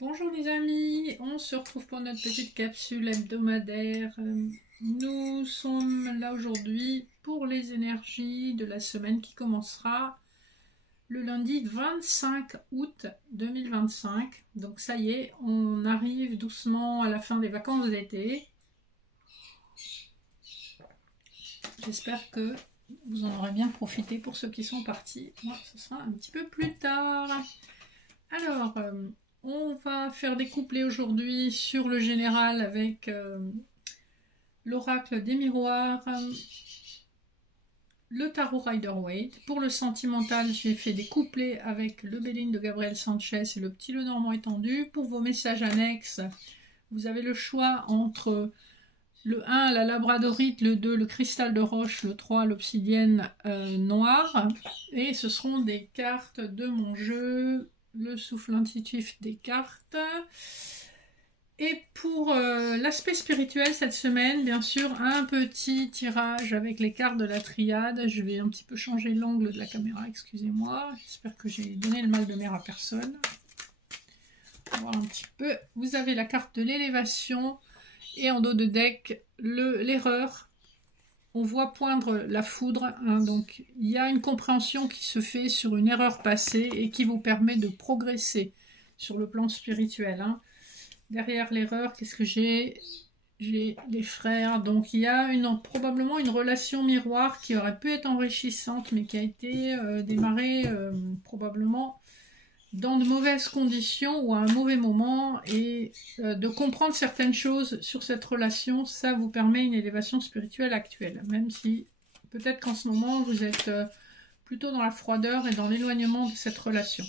Bonjour les amis, on se retrouve pour notre petite capsule hebdomadaire. Nous sommes là aujourd'hui pour les énergies de la semaine qui commencera le lundi 25 août 2025. Donc ça y est, on arrive doucement à la fin des vacances d'été. J'espère que vous en aurez bien profité pour ceux qui sont partis. Moi, ce sera un petit peu plus tard. Alors, on va faire des couplets aujourd'hui sur le général avec l'oracle des miroirs, le tarot Rider-Waite. Pour le sentimental, j'ai fait des couplets avec le Béline de Gabriel Sanchez et le petit Lenormand étendu. Pour vos messages annexes, vous avez le choix entre le 1, la labradorite, le 2, le cristal de roche, le 3, l'obsidienne noire. Et ce seront des cartes de mon jeu, le souffle intuitif des cartes. Et pour l'aspect spirituel cette semaine, bien sûr, un petit tirage avec les cartes de la triade. Je vais un petit peu changer l'angle de la caméra, excusez-moi. J'espère que j'ai donné le mal de mer à personne. On va voir un petit peu. Vous avez la carte de l'élévation et en dos de deck, l'erreur. On voit poindre la foudre, hein, donc il y a une compréhension qui se fait sur une erreur passée et qui vous permet de progresser sur le plan spirituel. Hein. Derrière l'erreur, qu'est-ce que j'ai? J'ai les frères, donc il y a probablement une relation miroir qui aurait pu être enrichissante, mais qui a été démarrée probablement dans de mauvaises conditions ou à un mauvais moment, et de comprendre certaines choses sur cette relation, ça vous permet une élévation spirituelle actuelle, même si peut-être qu'en ce moment vous êtes plutôt dans la froideur et dans l'éloignement de cette relation.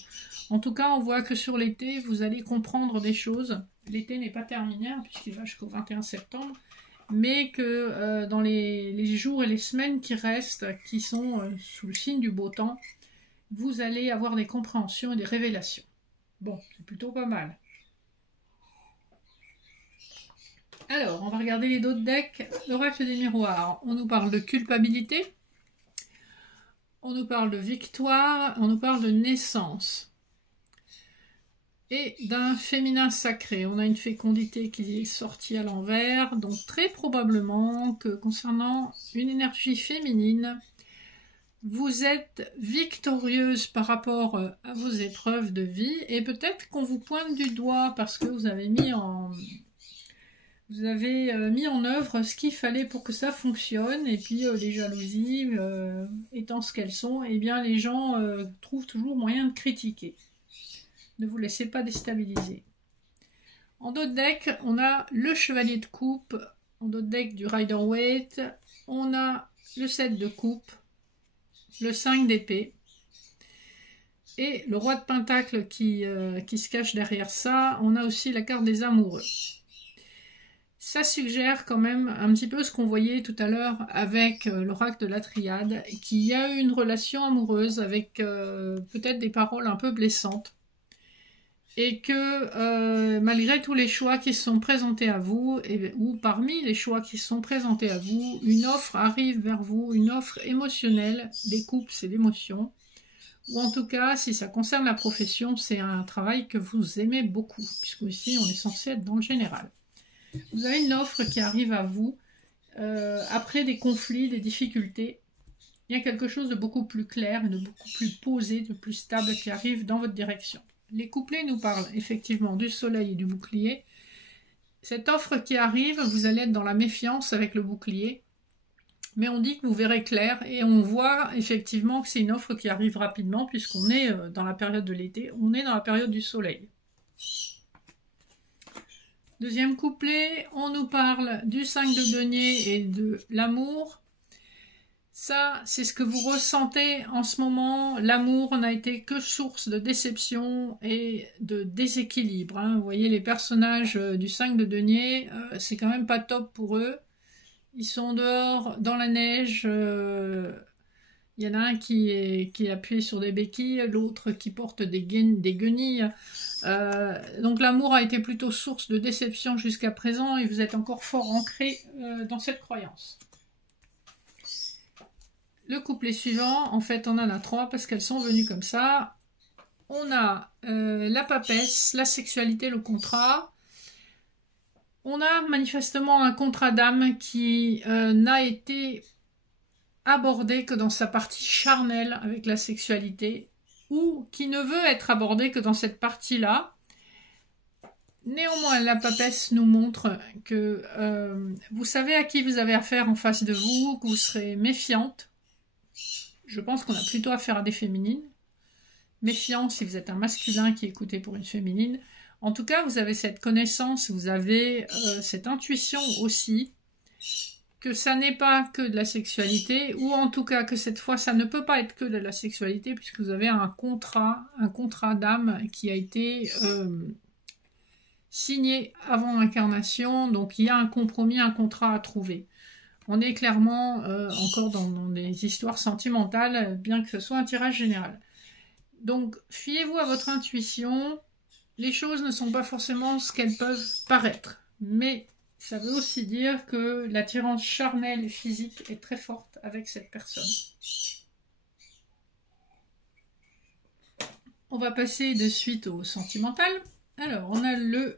En tout cas, on voit que sur l'été, vous allez comprendre des choses. L'été n'est pas terminé, hein, puisqu'il va jusqu'au 21 septembre, mais que dans les jours et les semaines qui restent, qui sont sous le signe du beau temps, vous allez avoir des compréhensions et des révélations. Bon, c'est plutôt pas mal. Alors, on va regarder les dos de deck. L'oracle des miroirs. On nous parle de culpabilité. On nous parle de victoire. On nous parle de naissance. Et d'un féminin sacré. On a une fécondité qui est sortie à l'envers. Donc, très probablement que concernant une énergie féminine, vous êtes victorieuse par rapport à vos épreuves de vie, et peut-être qu'on vous pointe du doigt parce que vous avez mis en œuvre ce qu'il fallait pour que ça fonctionne, et puis les jalousies étant ce qu'elles sont, et bien les gens trouvent toujours moyen de critiquer. Ne vous laissez pas déstabiliser. En dos de deck, on a le chevalier de coupe, en dos de deck du Rider-Waite, on a le 7 de coupe, le 5 d'épée et le roi de pentacle qui se cache derrière ça. On a aussi la carte des amoureux. Ça suggère quand même un petit peu ce qu'on voyait tout à l'heure avec l'oracle de la triade, qu'il y a eu une relation amoureuse avec peut-être des paroles un peu blessantes, et que malgré tous les choix qui se sont présentés à vous, ou parmi les choix qui se sont présentés à vous, une offre arrive vers vous, une offre émotionnelle. Les couples, c'est l'émotion. Ou en tout cas, si ça concerne la profession, c'est un travail que vous aimez beaucoup, puisque ici, on est censé être dans le général. Vous avez une offre qui arrive à vous, après des conflits, des difficultés. Il y a quelque chose de beaucoup plus clair, de beaucoup plus posé, de plus stable qui arrive dans votre direction. Les couplets nous parlent effectivement du soleil et du bouclier. Cette offre qui arrive, vous allez être dans la méfiance avec le bouclier, mais on dit que vous verrez clair, et on voit effectivement que c'est une offre qui arrive rapidement, puisqu'on est dans la période de l'été, on est dans la période du soleil. Deuxième couplet, on nous parle du 5 de denier et de l'amour. Ça, c'est ce que vous ressentez en ce moment. L'amour n'a été que source de déception et de déséquilibre. Hein. Vous voyez, les personnages du 5 de denier, c'est quand même pas top pour eux. Ils sont dehors, dans la neige. Il y en a un qui est appuyé sur des béquilles, l'autre qui porte des guenilles. Donc l'amour a été plutôt source de déception jusqu'à présent, et vous êtes encore fort ancré dans cette croyance. Le couplet suivant, en fait on en a 3 parce qu'elles sont venues comme ça. On a la papesse, la sexualité, le contrat. On a manifestement un contrat d'âme qui n'a été abordé que dans sa partie charnelle avec la sexualité, ou qui ne veut être abordé que dans cette partie-là. Néanmoins, la papesse nous montre que vous savez à qui vous avez affaire en face de vous, que vous serez méfiante. Je pense qu'on a plutôt affaire à des féminines. Méfiant si vous êtes un masculin qui écoutez pour une féminine. En tout cas, vous avez cette connaissance, vous avez cette intuition aussi, que ça n'est pas que de la sexualité, ou en tout cas que cette fois, ça ne peut pas être que de la sexualité, puisque vous avez un contrat d'âme qui a été signé avant l'incarnation, donc il y a un compromis, un contrat à trouver. On est clairement encore dans des histoires sentimentales, bien que ce soit un tirage général. Donc, fiez-vous à votre intuition. Les choses ne sont pas forcément ce qu'elles peuvent paraître. Mais ça veut aussi dire que l'attirance charnelle et physique est très forte avec cette personne. On va passer de suite au sentimental. Alors, on a le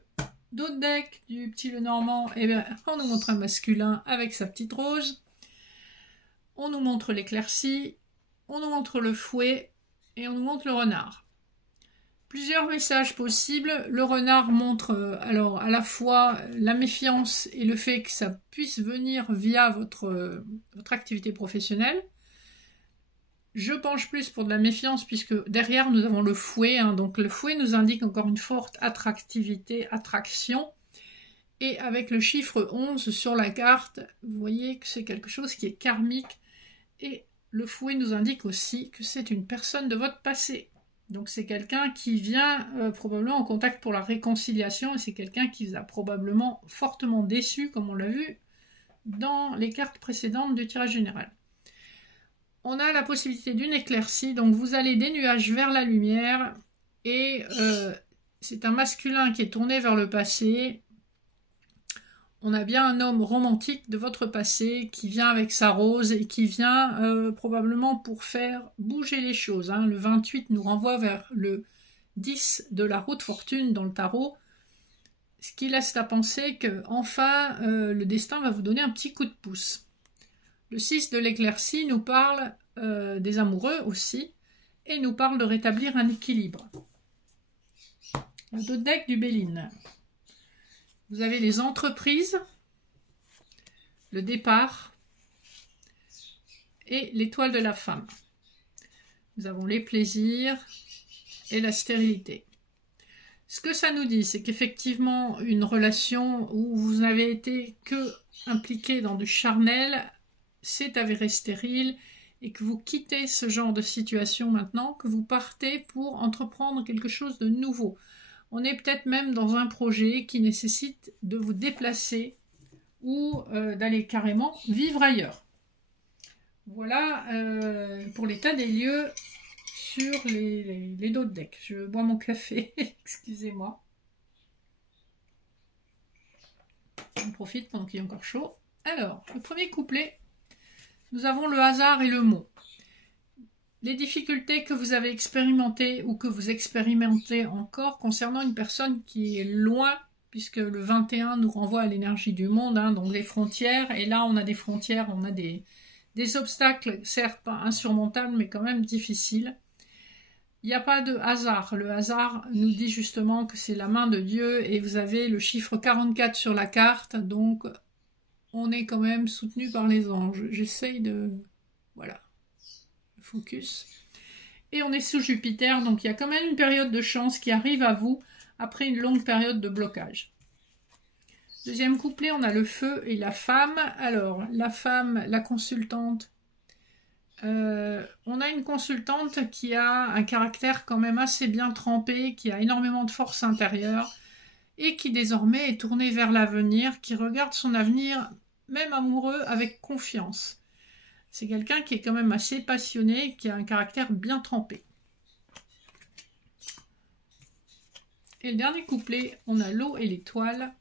dos de deck du petit Lenormand. Et bien, on nous montre un masculin avec sa petite rose. On nous montre l'éclaircie. On nous montre le fouet. Et on nous montre le renard. Plusieurs messages possibles. Le renard montre alors à la fois la méfiance et le fait que ça puisse venir via votre activité professionnelle. Je penche plus pour de la méfiance puisque derrière nous avons le fouet. Donc le fouet nous indique encore une forte attractivité, attraction. Et avec le chiffre 11 sur la carte, vous voyez que c'est quelque chose qui est karmique. Et le fouet nous indique aussi que c'est une personne de votre passé. Donc c'est quelqu'un qui vient probablement en contact pour la réconciliation et c'est quelqu'un qui vous a probablement fortement déçu, comme on l'a vu dans les cartes précédentes du tirage général. On a la possibilité d'une éclaircie, donc vous allez des nuages vers la lumière et c'est un masculin qui est tourné vers le passé. On a bien un homme romantique de votre passé qui vient avec sa rose et qui vient probablement pour faire bouger les choses. Le 28 nous renvoie vers le 10 de la roue de fortune dans le tarot, ce qui laisse à penser que enfin le destin va vous donner un petit coup de pouce. Le 6 de l'éclaircie nous parle des amoureux aussi et nous parle de rétablir un équilibre. Le dos de deck du Béline. Vous avez les entreprises, le départ et l'étoile de la femme. Nous avons les plaisirs et la stérilité. Ce que ça nous dit, c'est qu'effectivement, une relation où vous n'avez été que impliqué dans du charnel s'est avérée stérile et que vous quittez ce genre de situation maintenant, que vous partez pour entreprendre quelque chose de nouveau. On est peut-être même dans un projet qui nécessite de vous déplacer ou d'aller carrément vivre ailleurs. Voilà pour l'état des lieux sur les dos de deck. Je bois mon café, excusez-moi. On profite pendant qu'il est encore chaud. Alors, le premier couplet, nous avons le hasard et le mot. Les difficultés que vous avez expérimentées ou que vous expérimentez encore concernant une personne qui est loin, puisque le 21 nous renvoie à l'énergie du monde, donc les frontières, et là on a des frontières, on a des obstacles, certes pas insurmontables, mais quand même difficiles. Il n'y a pas de hasard. Le hasard nous dit justement que c'est la main de Dieu, et vous avez le chiffre 44 sur la carte, donc on est quand même soutenu par les anges. J'essaye de... voilà. Focus. Et on est sous Jupiter, donc il y a quand même une période de chance qui arrive à vous après une longue période de blocage. Deuxième couplet, on a le feu et la femme. Alors, la femme, la consultante. On a une consultante qui a un caractère quand même assez bien trempé, qui a énormément de force intérieure et qui désormais est tournée vers l'avenir, qui regarde son avenir, même amoureux, avec confiance. C'est quelqu'un qui est quand même assez passionné, qui a un caractère bien trempé. Et le dernier couplet, on a l'eau et l'étoile.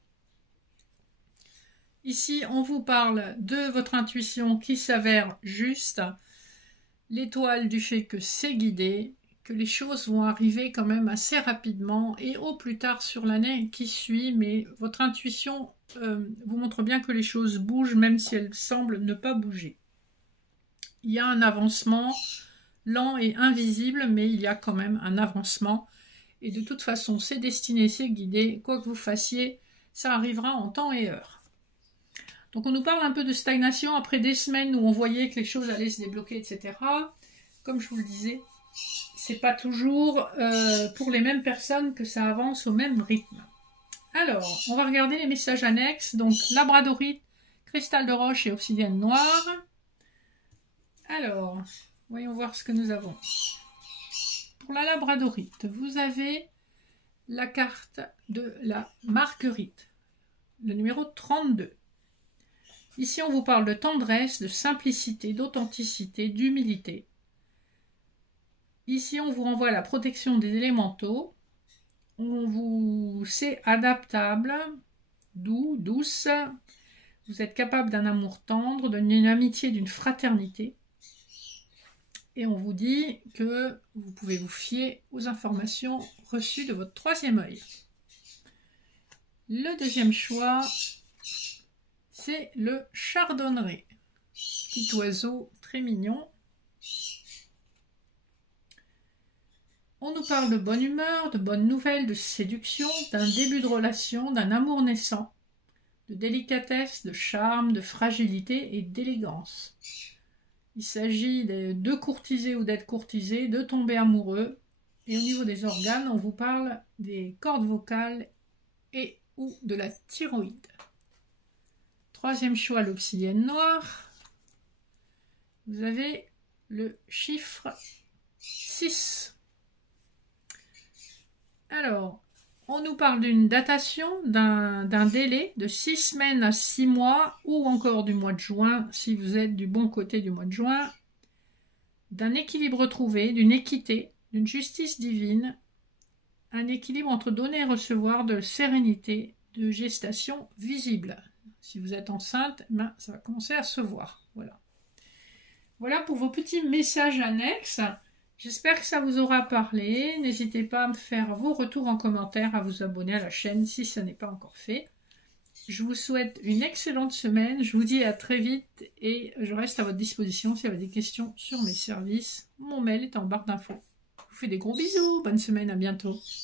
Ici, on vous parle de votre intuition qui s'avère juste. L'étoile du fait que c'est guidé, que les choses vont arriver quand même assez rapidement et au plus tard sur l'année qui suit, mais votre intuition vous montre bien que les choses bougent même si elles semblent ne pas bouger. Il y a un avancement lent et invisible, mais il y a quand même un avancement et de toute façon c'est destiné, c'est guidé, quoi que vous fassiez, ça arrivera en temps et heure. Donc on nous parle un peu de stagnation après des semaines où on voyait que les choses allaient se débloquer, etc. Comme je vous le disais, c'est pas toujours pour les mêmes personnes que ça avance au même rythme. Alors, on va regarder les messages annexes. Donc, labradorite, cristal de roche et obsidienne noire. Alors, voyons voir ce que nous avons. Pour la labradorite, vous avez la carte de la marguerite, le numéro 32. Ici, on vous parle de tendresse, de simplicité, d'authenticité, d'humilité. Ici, on vous renvoie à la protection des élémentaux. C'est adaptable, doux, douce. Vous êtes capable d'un amour tendre, d'une amitié, d'une fraternité. Et on vous dit que vous pouvez vous fier aux informations reçues de votre troisième œil. Le deuxième choix, c'est le chardonneret. Petit oiseau très mignon. On nous parle de bonne humeur, de bonnes nouvelles, de séduction, d'un début de relation, d'un amour naissant, de délicatesse, de charme, de fragilité et d'élégance. Il s'agit de courtiser ou d'être courtisé, de tomber amoureux. Et au niveau des organes, on vous parle des cordes vocales et ou de la thyroïde. Troisième choix, l'obsidienne noire. Vous avez le chiffre 6. Alors, on nous parle d'une datation, d'un délai de 6 semaines à 6 mois, ou encore du mois de juin, si vous êtes du bon côté du mois de juin, d'un équilibre trouvé, d'une équité, d'une justice divine, un équilibre entre donner et recevoir, de sérénité, de gestation visible. Si vous êtes enceinte, ben, ça va commencer à se voir. Voilà. Voilà pour vos petits messages annexes. J'espère que ça vous aura parlé. N'hésitez pas à me faire vos retours en commentaire, à vous abonner à la chaîne si ce n'est pas encore fait. Je vous souhaite une excellente semaine. Je vous dis à très vite et je reste à votre disposition si vous avez des questions sur mes services. Mon mail est en barre d'infos. Je vous fais des gros bisous. Bonne semaine, à bientôt.